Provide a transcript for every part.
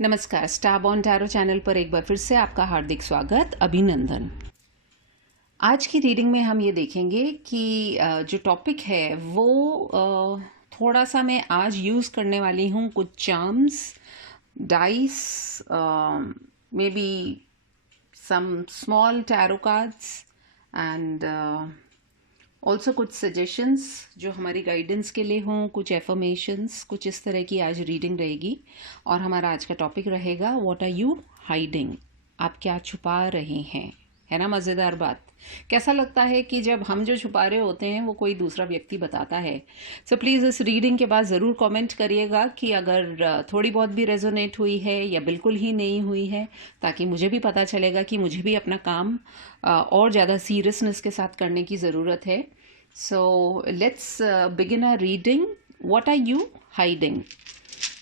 नमस्कार, star born tarot channel पर एक बार फिर से आपका हार्दिक स्वागत, अभिनंदन। आज की रीडिंग में हम ये देखेंगे कि जो टॉपिक है वो थोड़ा सा मैं आज यूज़ करने वाली हूँ कुछ charms, dice, maybe some small tarot cards and also कुछ सजेशंस जो हमारी गाइडेंस के लिए हों, कुछ एफर्मेशंस, कुछ इस तरह की आज रीडिंग रहेगी। और हमारा आज का टॉपिक रहेगा व्हाट आर यू हाइडिंग, आप क्या छुपा रहे हैं। है ना मज़ेदार बात। कैसा लगता है कि जब हम जो छुपा रहे होते हैं वो कोई दूसरा व्यक्ति बताता है। सो प्लीज़ इस रीडिंग के बाद ज़रूर कमेंट करिएगा कि अगर थोड़ी बहुत भी रेजोनेट हुई है या बिल्कुल ही नहीं हुई है, ताकि मुझे भी पता चलेगा कि मुझे भी अपना काम और ज़्यादा सीरियसनेस के साथ करने की ज़रूरत है। So let's begin a reading what are you hiding.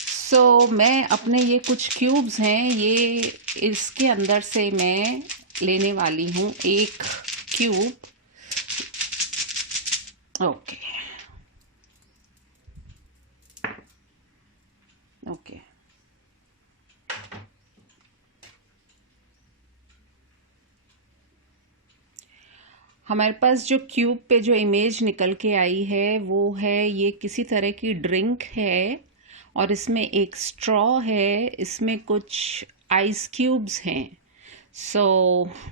So मैं अपने ये कुछ क्यूब्स हैं, ये इसके अंदर से मैं लेने वाली हूँ एक क्यूब। ओके ओके, हमारे पास जो क्यूब पे जो इमेज निकल के आई है वो है, ये किसी तरह की ड्रिंक है और इसमें एक स्ट्रॉ है, इसमें कुछ आइस क्यूब्स हैं। So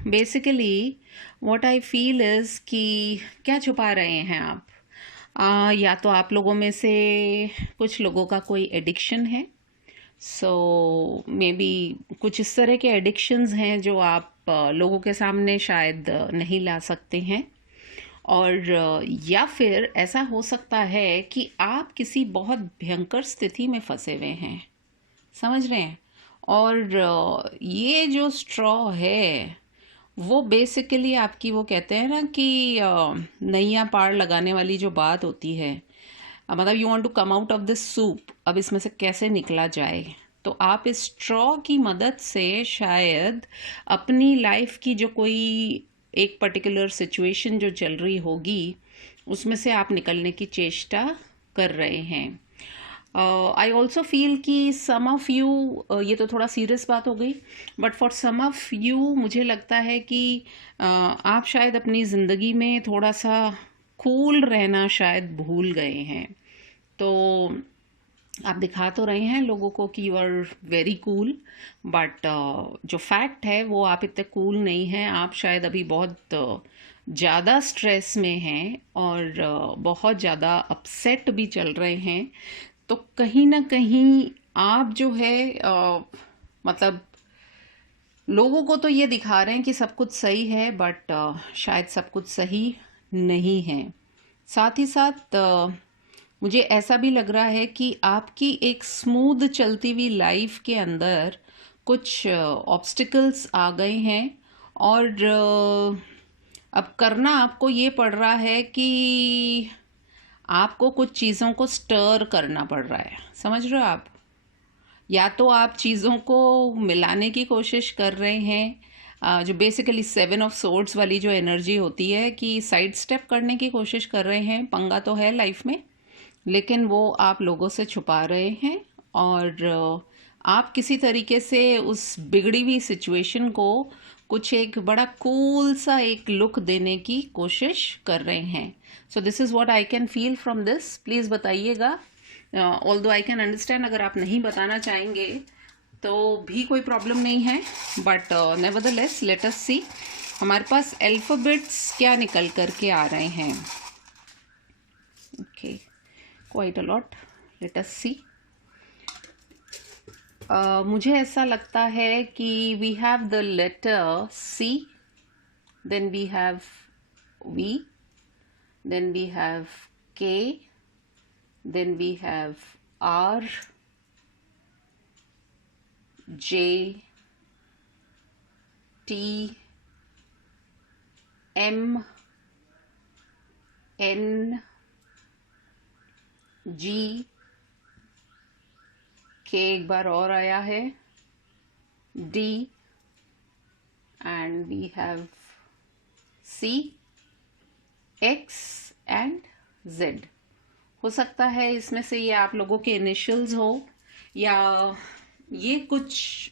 basically what I feel is कि क्या छुपा रहे हैं आप। या तो आप लोगों में से कुछ लोगों का कोई एडिक्शन है। सो मे बी कुछ इस तरह के एडिक्शंस हैं जो आप लोगों के सामने शायद नहीं ला सकते हैं। और या फिर ऐसा हो सकता है कि आप किसी बहुत भयंकर स्थिति में फंसे हुए हैं, समझ रहे हैं। और ये जो स्ट्रॉ है वो बेसिकली आपकी, वो कहते हैं ना कि नैया पार लगाने वाली जो बात होती है, मतलब you want to come out of this soup, अब इसमें से कैसे निकला जाए। तो आप इस स्ट्रॉ की मदद से शायद अपनी लाइफ की जो कोई एक पर्टिकुलर सिचुएशन जो चल रही होगी उसमें से आप निकलने की चेष्टा कर रहे हैं। आई ऑल्सो फील कि सम ऑफ यू, ये तो थोड़ा सीरियस बात हो गई, but for some of you मुझे लगता है कि आप शायद अपनी ज़िंदगी में थोड़ा सा कूल रहना शायद भूल गए हैं। तो आप दिखा तो रहे हैं लोगों को कि you are very cool, but जो फैक्ट है वो आप इतने कूल नहीं हैं। आप शायद अभी बहुत ज़्यादा स्ट्रेस में हैं और बहुत ज़्यादा अपसेट भी चल रहे हैं। तो कहीं ना कहीं आप जो है मतलब लोगों को तो ये दिखा रहे हैं कि सब कुछ सही है, बट शायद सब कुछ सही नहीं है। साथ ही साथ मुझे ऐसा भी लग रहा है कि आपकी एक स्मूथ चलती हुई लाइफ के अंदर कुछ ऑब्स्टिकल्स आ गए हैं और अब करना आपको ये पड़ रहा है कि आपको कुछ चीज़ों को स्टर करना पड़ रहा है, समझ रहे हो आप। या तो आप चीज़ों को मिलाने की कोशिश कर रहे हैं, जो बेसिकली 7 ऑफ सोर्ड्स वाली जो एनर्जी होती है, कि साइड स्टेप करने की कोशिश कर रहे हैं। पंगा तो है लाइफ में, लेकिन वो आप लोगों से छुपा रहे हैं और आप किसी तरीके से उस बिगड़ी हुई सिचुएशन को कुछ एक बड़ा कूल सा एक लुक देने की कोशिश कर रहे हैं। So this is what I can feel from this. Please बताइएगा। ऑल्दो आई कैन अंडरस्टैंड, अगर आप नहीं बताना चाहेंगे तो भी कोई प्रॉब्लम नहीं है, बट नेवरदलेस लेट अस सी हमारे पास अल्फ़ाबेट्स क्या निकल कर के आ रहे हैं। Okay, quite a lot, let us see. मुझे ऐसा लगता है कि we have the letter C, then we have V, then we have K, then we have R, J, T, M, N, G, K एक बार और आया है, D, and we have C, X and Z। हो सकता है इसमें से ये आप लोगों के इनिशियल्स हो या ये कुछ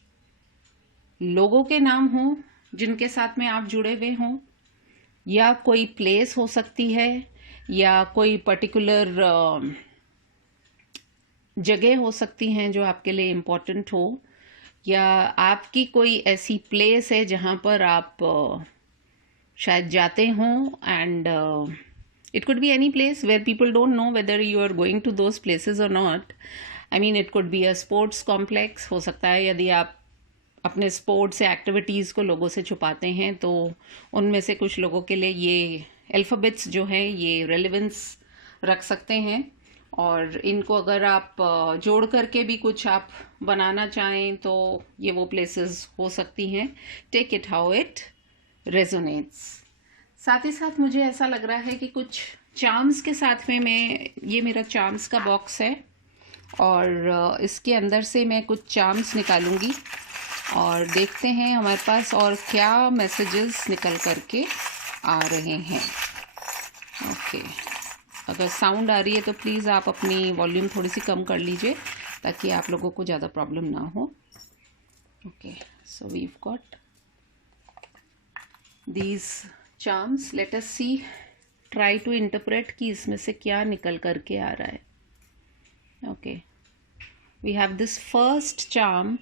लोगों के नाम हों जिनके साथ में आप जुड़े हुए हों, या कोई प्लेस हो सकती है, या कोई पर्टिकुलर जगह हो सकती हैं जो आपके लिए इम्पोर्टेंट हो, या आपकी कोई ऐसी प्लेस है जहाँ पर आप शायद जाते हों, and it could be any place where people don't know whether you are going to those places or not. I mean, it could be a sports complex. हो सकता है यदि आप अपने स्पोर्ट्स या एक्टिविटीज़ को लोगों से छुपाते हैं तो उनमें से कुछ लोगों के लिए ये अल्फ़ाबेट्स जो हैं ये रेलेवेंस रख सकते हैं, और इनको अगर आप जोड़ करके भी कुछ आप बनाना चाहें तो ये वो प्लेसेस हो सकती हैं. Take it how it resonates. साथ ही साथ मुझे ऐसा लग रहा है कि कुछ चार्म्स के साथ में ये मेरा चार्म्स का बॉक्स है, और इसके अंदर से मैं कुछ चार्म्स निकालूंगी और देखते हैं हमारे पास और क्या मैसेजेस निकल करके आ रहे हैं. ओके, अगर साउंड आ रही है तो प्लीज़ आप अपनी वॉल्यूम थोड़ी सी कम कर लीजिए ताकि आप लोगों को ज़्यादा प्रॉब्लम ना हो. Okay, so we've got these charms. Let us see, try to interpret कि इसमें से क्या निकल करके आ रहा है. Okay, we have this first charm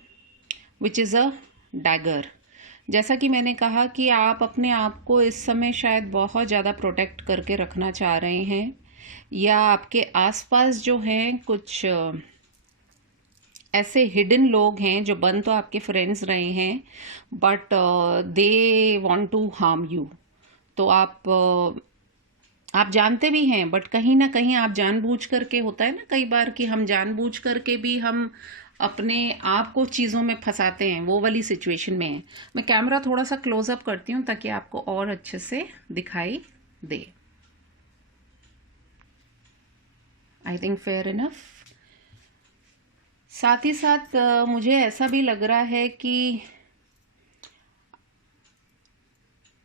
which is a dagger. जैसा कि मैंने कहा कि आप अपने आप को इस समय शायद बहुत ज़्यादा प्रोटेक्ट करके रखना चाह रहे हैं, या आपके आसपास जो हैं कुछ ऐसे हिडन लोग हैं जो बन तो आपके फ्रेंड्स रहे हैं but they want to harm you. तो आप जानते भी हैं बट कहीं ना कहीं आप जानबूझ करके, होता है ना कई बार कि हम जानबूझ करके भी हम अपने आप को चीज़ों में फंसाते हैं, वो वाली सिचुएशन में है. मैं कैमरा थोड़ा सा क्लोजअप करती हूँ ताकि आपको और अच्छे से दिखाई दे. I think fair enough. साथ ही साथ मुझे ऐसा भी लग रहा है कि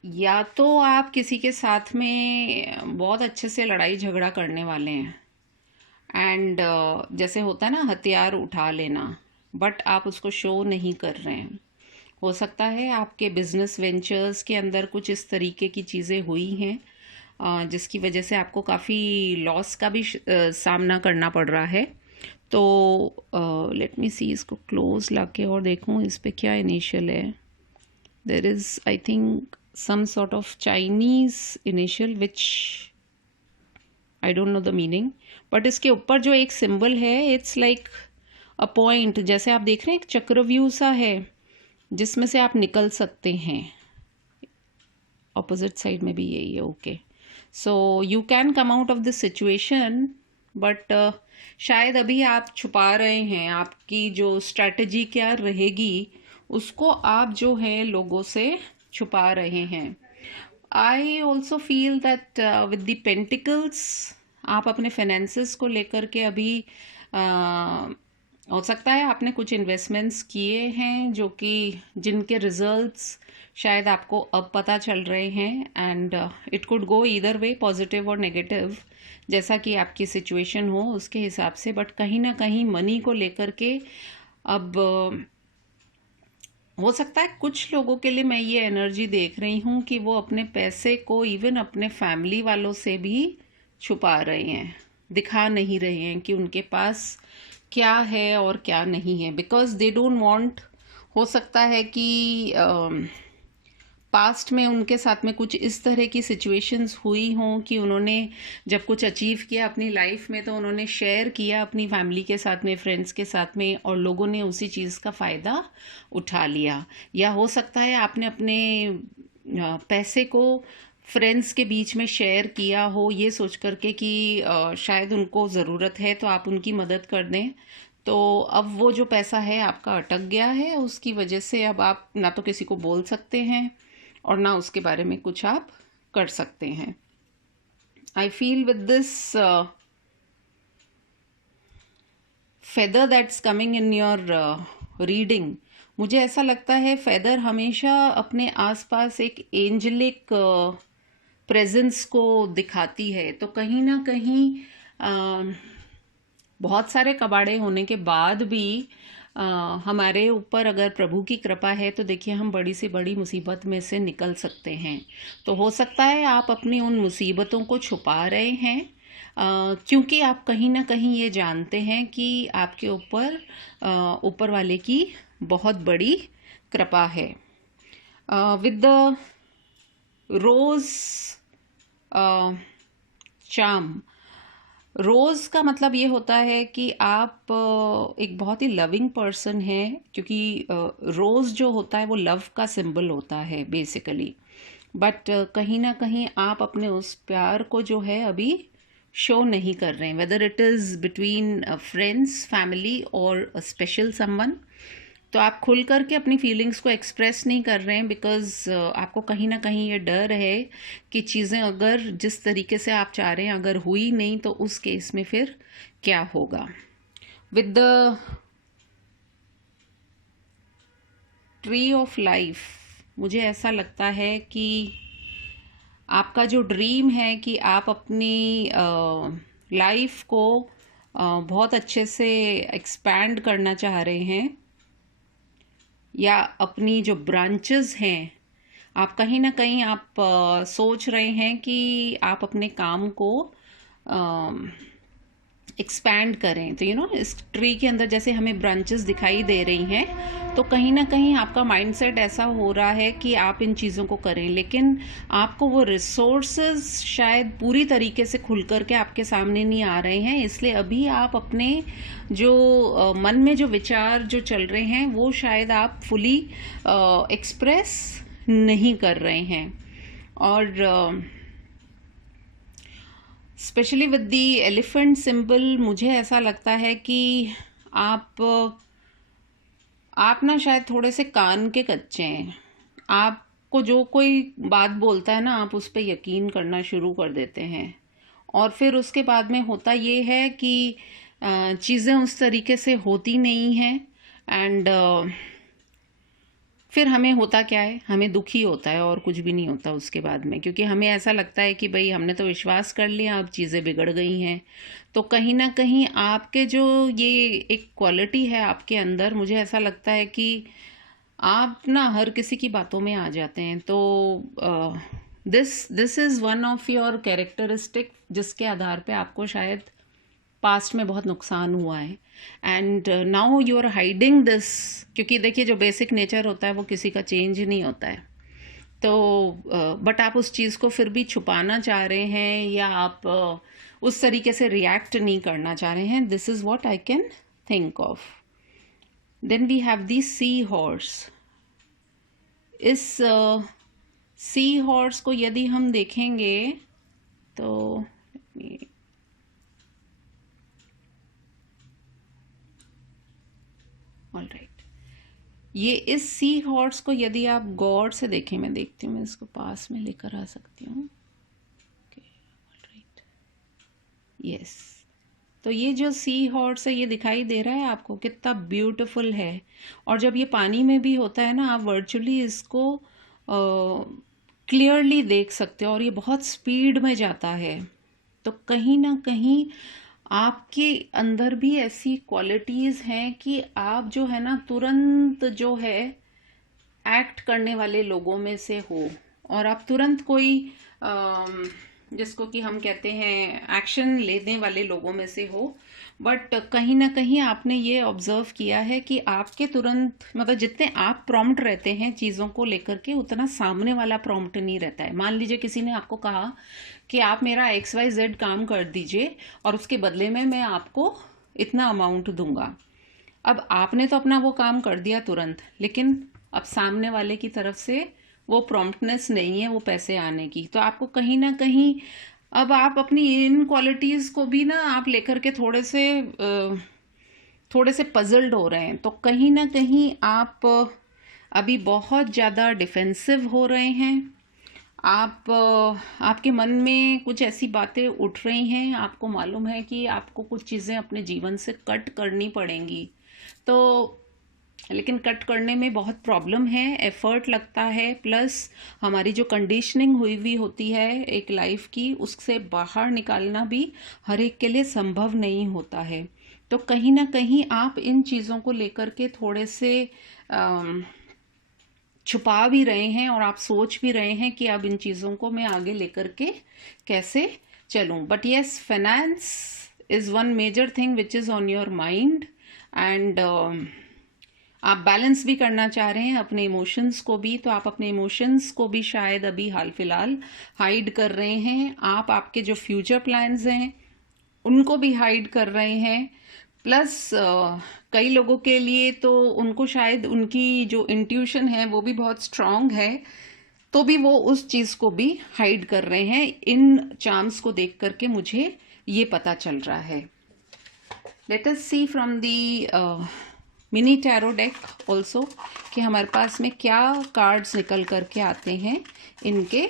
या तो आप किसी के साथ में बहुत अच्छे से लड़ाई झगड़ा करने वाले हैं, एंड जैसे होता है ना हथियार उठा लेना, बट आप उसको शो नहीं कर रहे हैं. हो सकता है आपके बिजनेस वेंचर्स के अंदर कुछ इस तरीके की चीज़ें हुई हैं जिसकी वजह से आपको काफ़ी लॉस का भी सामना करना पड़ रहा है. तो लेट मी सी, इसको क्लोज लाके और देखूं इस पे क्या इनिशियल है. There is I think some sort of Chinese initial which I don't know the meaning, but इसके ऊपर जो एक सिंबल है इट्स लाइक अ पॉइंट, जैसे आप देख रहे हैं एक चक्रव्यूह सा है जिसमें से आप निकल सकते हैं. ऑपोजिट साइड में भी यही है. Okay, so you can come out of this situation, but शायद अभी आप छुपा रहे हैं. आपकी जो स्ट्रैटेजी क्या रहेगी उसको आप जो है लोगों से छुपा रहे हैं. I also feel that with the pentacles आप अपने फाइनेंसेस को लेकर के अभी हो सकता है आपने कुछ इन्वेस्टमेंट्स किए हैं जो कि जिनके रिजल्ट्स शायद आपको अब पता चल रहे हैं, and it could go either way, positive और नेगेटिव, जैसा कि आपकी सिचुएशन हो उसके हिसाब से. बट कहीं ना कहीं मनी को लेकर के अब हो सकता है कुछ लोगों के लिए मैं ये एनर्जी देख रही हूँ कि वो अपने पैसे को इवन अपने फैमिली वालों से भी छुपा रहे हैं, दिखा नहीं रहे हैं कि उनके पास क्या है और क्या नहीं है, बिकॉज दे डोंट वांट. हो सकता है कि पास्ट में उनके साथ में कुछ इस तरह की सिचुएशंस हुई हों कि उन्होंने जब कुछ अचीव किया अपनी लाइफ में तो उन्होंने शेयर किया अपनी फैमिली के साथ में, फ्रेंड्स के साथ में, और लोगों ने उसी चीज़ का फ़ायदा उठा लिया. या हो सकता है आपने अपने पैसे को फ्रेंड्स के बीच में शेयर किया हो ये सोच करके कि शायद उनको ज़रूरत है तो आप उनकी मदद कर दें. तो अब वो जो पैसा है आपका अटक गया है, उसकी वजह से अब आप ना तो किसी को बोल सकते हैं और ना उसके बारे में कुछ आप कर सकते हैं. I feel with this feather that's coming in your reading, मुझे ऐसा लगता है फेदर हमेशा अपने आसपास एक एंजलिक प्रेजेंस को दिखाती है. तो कहीं ना कहीं बहुत सारे कबाड़े होने के बाद भी हमारे ऊपर अगर प्रभु की कृपा है तो देखिए हम बड़ी से बड़ी मुसीबत में से निकल सकते हैं। तो हो सकता है आप अपनी उन मुसीबतों को छुपा रहे हैं, क्योंकि आप कहीं ना कहीं ये जानते हैं कि आपके ऊपर ऊपर वाले की बहुत बड़ी कृपा है। विद द रोज चार्म, रोज़ का मतलब ये होता है कि आप एक बहुत ही लविंग पर्सन हैं, क्योंकि रोज़ जो होता है वो लव का सिंबल होता है बेसिकली। बट कहीं ना कहीं आप अपने उस प्यार को जो है अभी शो नहीं कर रहे हैं, whether it is between friends, family और स्पेशल समवन। तो आप खुल करके अपनी फीलिंग्स को एक्सप्रेस नहीं कर रहे हैं, बिकॉज आपको कहीं ना कहीं ये डर है कि चीज़ें अगर जिस तरीके से आप चाह रहे हैं अगर हुई नहीं तो उस केस में फिर क्या होगा। With the tree of life, मुझे ऐसा लगता है कि आपका जो ड्रीम है कि आप अपनी लाइफ को बहुत अच्छे से एक्सपैंड करना चाह रहे हैं, या अपनी जो ब्रांचेस हैं, आप कहीं ना कहीं आप सोच रहे हैं कि आप अपने काम को एक्सपैंड करें। तो इस ट्री के अंदर जैसे हमें ब्रांचेस दिखाई दे रही हैं, तो कहीं ना कहीं आपका माइंडसेट ऐसा हो रहा है कि आप इन चीज़ों को करें, लेकिन आपको वो रिसोर्सेज शायद पूरी तरीके से खुल करके आपके सामने नहीं आ रहे हैं। इसलिए अभी आप अपने जो मन में जो विचार जो चल रहे हैं वो शायद आप फुली एक्सप्रेस नहीं कर रहे हैं। और specially with the elephant symbol, मुझे ऐसा लगता है कि आप ना शायद थोड़े से कान के कच्चे हैं। आपको जो कोई बात बोलता है ना, आप उस पर यकीन करना शुरू कर देते हैं, और फिर उसके बाद में होता ये है कि चीज़ें उस तरीके से होती नहीं हैं। एंड फिर हमें होता क्या है, हमें दुखी होता है और कुछ भी नहीं होता उसके बाद में, क्योंकि हमें ऐसा लगता है कि भाई हमने तो विश्वास कर लिया, अब चीज़ें बिगड़ गई हैं। तो कहीं ना कहीं आपके जो ये एक क्वालिटी है आपके अंदर, मुझे ऐसा लगता है कि आप ना हर किसी की बातों में आ जाते हैं। तो this is one of your characteristic, जिसके आधार पे आपको शायद पास्ट में बहुत नुकसान हुआ है, and now you are hiding this. क्योंकि देखिए जो बेसिक नेचर होता है वो किसी का चेंज नहीं होता है। तो बट आप उस चीज़ को फिर भी छुपाना चाह रहे हैं, या आप उस तरीके से रिएक्ट नहीं करना चाह रहे हैं। This is what I can think of. Then we have the sea horse. इस सी हॉर्स को यदि हम देखेंगे तो ऑलराइट, ये इस सी हॉर्स को यदि आप गौर से देखें, मैं देखती हूँ, मैं इसको पास में लेकर आ सकती हूँ। Alright, yes. तो ये जो सी हॉर्स है, ये दिखाई दे रहा है आपको कितना ब्यूटीफुल है। और जब ये पानी में भी होता है ना, आप वर्चुअली इसको क्लियरली देख सकते हो, और ये बहुत स्पीड में जाता है। तो कहीं ना कहीं आपके अंदर भी ऐसी क्वालिटीज़ हैं कि आप जो है ना तुरंत जो है एक्ट करने वाले लोगों में से हो, और आप तुरंत कोई जिसको कि हम कहते हैं एक्शन लेने वाले लोगों में से हो। बट कहीं ना कहीं आपने ये ऑब्जर्व किया है कि आपके तुरंत मतलब जितने आप प्रॉम्प्ट रहते हैं चीज़ों को लेकर के, उतना सामने वाला प्रॉम्प्ट नहीं रहता है। मान लीजिए किसी ने आपको कहा कि आप मेरा XYZ काम कर दीजिए और उसके बदले में मैं आपको इतना अमाउंट दूंगा। अब आपने तो अपना वो काम कर दिया तुरंत, लेकिन अब सामने वाले की तरफ से वो प्रॉम्प्टनेस नहीं है वो पैसे आने की। तो आपको कहीं ना कहीं अब आप अपनी इन क्वालिटीज़ को भी ना आप लेकर के थोड़े से पजल्ड हो रहे हैं। तो कहीं ना कहीं आप अभी बहुत ज़्यादा डिफेंसिव हो रहे हैं। आपके मन में कुछ ऐसी बातें उठ रही हैं, आपको मालूम है कि आपको कुछ चीज़ें अपने जीवन से कट करनी पड़ेंगी। तो लेकिन कट करने में बहुत प्रॉब्लम है, एफर्ट लगता है, प्लस हमारी जो कंडीशनिंग हुई होती है एक लाइफ की, उससे बाहर निकालना भी हर एक के लिए संभव नहीं होता है। तो कहीं ना कहीं आप इन चीज़ों को लेकर के थोड़े से छुपा भी रहे हैं और आप सोच भी रहे हैं कि अब इन चीज़ों को मैं आगे लेकर के कैसे चलूं. But yes, finance is one major thing which is on your mind. And आप बैलेंस भी करना चाह रहे हैं अपने इमोशंस को भी, तो आप अपने इमोशंस को भी शायद अभी हाल फिलहाल हाइड कर रहे हैं. आप आपके जो फ्यूचर प्लान्स हैं उनको भी हाइड कर रहे हैं. प्लस कई लोगों के लिए तो उनको शायद उनकी जो इंट्यूशन है वो भी बहुत स्ट्रांग है, तो भी वो उस चीज़ को भी हाइड कर रहे हैं. इन चार्म्स को देख करके मुझे ये पता चल रहा है. Let us see from the mini tarot deck also कि हमारे पास में क्या कार्ड्स निकल करके आते हैं इनके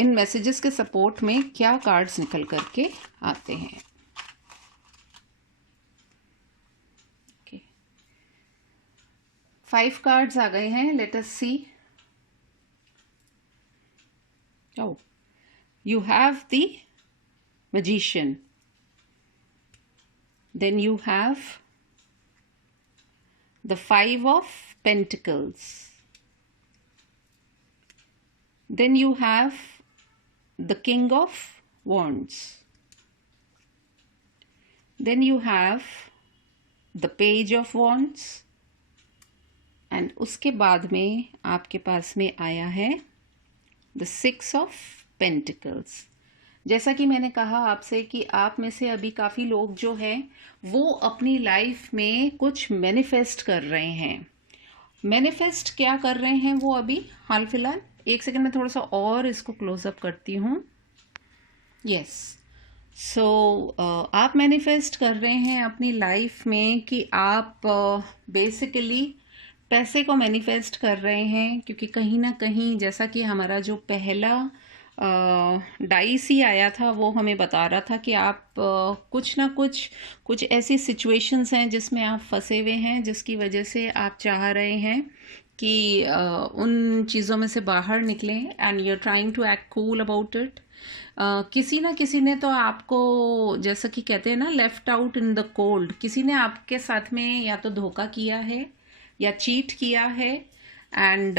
इन मैसेजेस के सपोर्ट में क्या कार्ड्स निकल करके आते हैं. 5 कार्ड्स आ गए हैं. Let us see. Oh, you have the Magician. Then you have the 5 of Pentacles. Then you have the King of Wands. Then you have the Page of Wands. And उसके बाद में आपके पास में आया है The 6 of Pentacles. जैसा कि मैंने कहा आपसे कि आप में से अभी काफ़ी लोग जो हैं वो अपनी लाइफ में कुछ मैनिफेस्ट कर रहे हैं. मैनिफेस्ट क्या कर रहे हैं वो अभी हाल फिलहाल. एक सेकंड में थोड़ा सा और इसको क्लोजअप करती हूँ. यस, सो आप मैनिफेस्ट कर रहे हैं अपनी लाइफ में कि आप बेसिकली पैसे को मैनिफेस्ट कर रहे हैं, क्योंकि कहीं ना कहीं जैसा कि हमारा जो पहला डाइस ही आया था वो हमें बता रहा था कि आप कुछ ना कुछ ऐसी सिचुएशंस हैं जिसमें आप फंसे हुए हैं, जिसकी वजह से आप चाह रहे हैं कि उन चीज़ों में से बाहर निकलें. And you are trying to act cool about it. किसी ना किसी ने तो आपको, जैसा कि कहते हैं ना, left out in the cold. किसी ने आपके साथ में या तो धोखा किया है या चीट किया है. एंड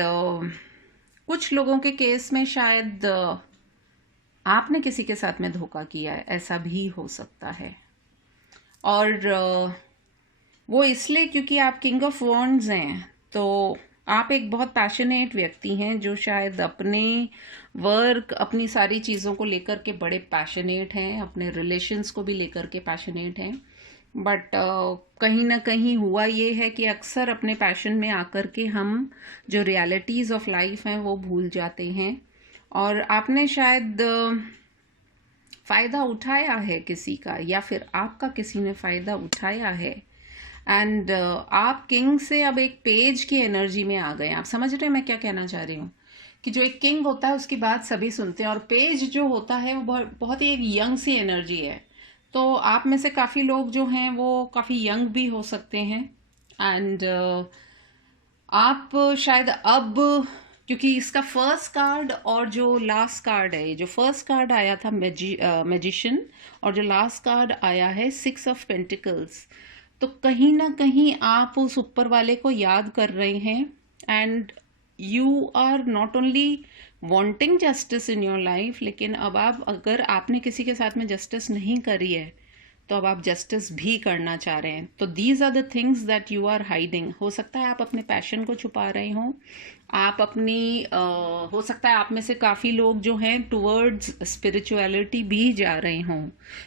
कुछ लोगों के केस में शायद आपने किसी के साथ में धोखा किया है, ऐसा भी हो सकता है. और वो इसलिए क्योंकि आप किंग ऑफ वॉन्ड्स हैं, तो आप एक बहुत पैशनेट व्यक्ति हैं जो शायद अपने वर्क, अपनी सारी चीज़ों को लेकर के बड़े पैशनेट हैं, अपने रिलेशंस को भी लेकर के पैशनेट हैं. बट कहीं ना कहीं हुआ ये है कि अक्सर अपने पैशन में आकर के हम जो रियलिटीज़ ऑफ लाइफ हैं वो भूल जाते हैं. और आपने शायद फ़ायदा उठाया है किसी का, या फिर आपका किसी ने फ़ायदा उठाया है. एंड आप किंग से अब एक पेज की एनर्जी में आ गए. आप समझ रहे हैं मैं क्या कहना चाह रही हूँ? कि जो एक किंग होता है उसकी बात सभी सुनते हैं, और पेज जो होता है वो बहुत ही एक यंग सी एनर्जी है. तो आप में से काफ़ी लोग जो हैं वो काफ़ी यंग भी हो सकते हैं. एंड आप शायद अब, क्योंकि इसका फर्स्ट कार्ड और जो लास्ट कार्ड है, जो फर्स्ट कार्ड आया था मैजिशियन, और जो लास्ट कार्ड आया है 6 ऑफ पेंटिकल्स, तो कहीं ना कहीं आप उस ऊपर वाले को याद कर रहे हैं. And you are not only wanting justice in your life, लेकिन अब आप, अगर आपने किसी के साथ में जस्टिस नहीं करी है तो अब आप जस्टिस भी करना चाह रहे हैं. तो these are the things that you are hiding. हो सकता है आप अपने पैशन को छुपा रहे हों, आप अपनी हो सकता है आप में से काफ़ी लोग जो हैं टुवर्ड्स स्पिरिचुअलिटी भी जा रहे हों.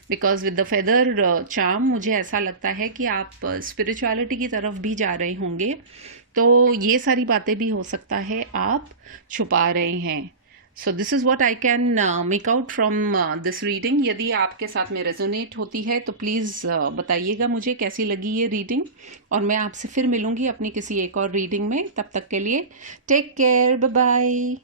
Because with the feather charm मुझे ऐसा लगता है कि आप स्पिरिचुअलिटी की तरफ भी जा रहे होंगे. तो ये सारी बातें भी हो सकता है आप छुपा रहे हैं. So this is what I can make out from this reading. यदि आपके साथ में रेजोनेट होती है तो प्लीज़ बताइएगा मुझे कैसी लगी ये रीडिंग, और मैं आपसे फिर मिलूँगी अपनी किसी एक और रीडिंग में. तब तक के लिए टेक केयर, बाय बाय.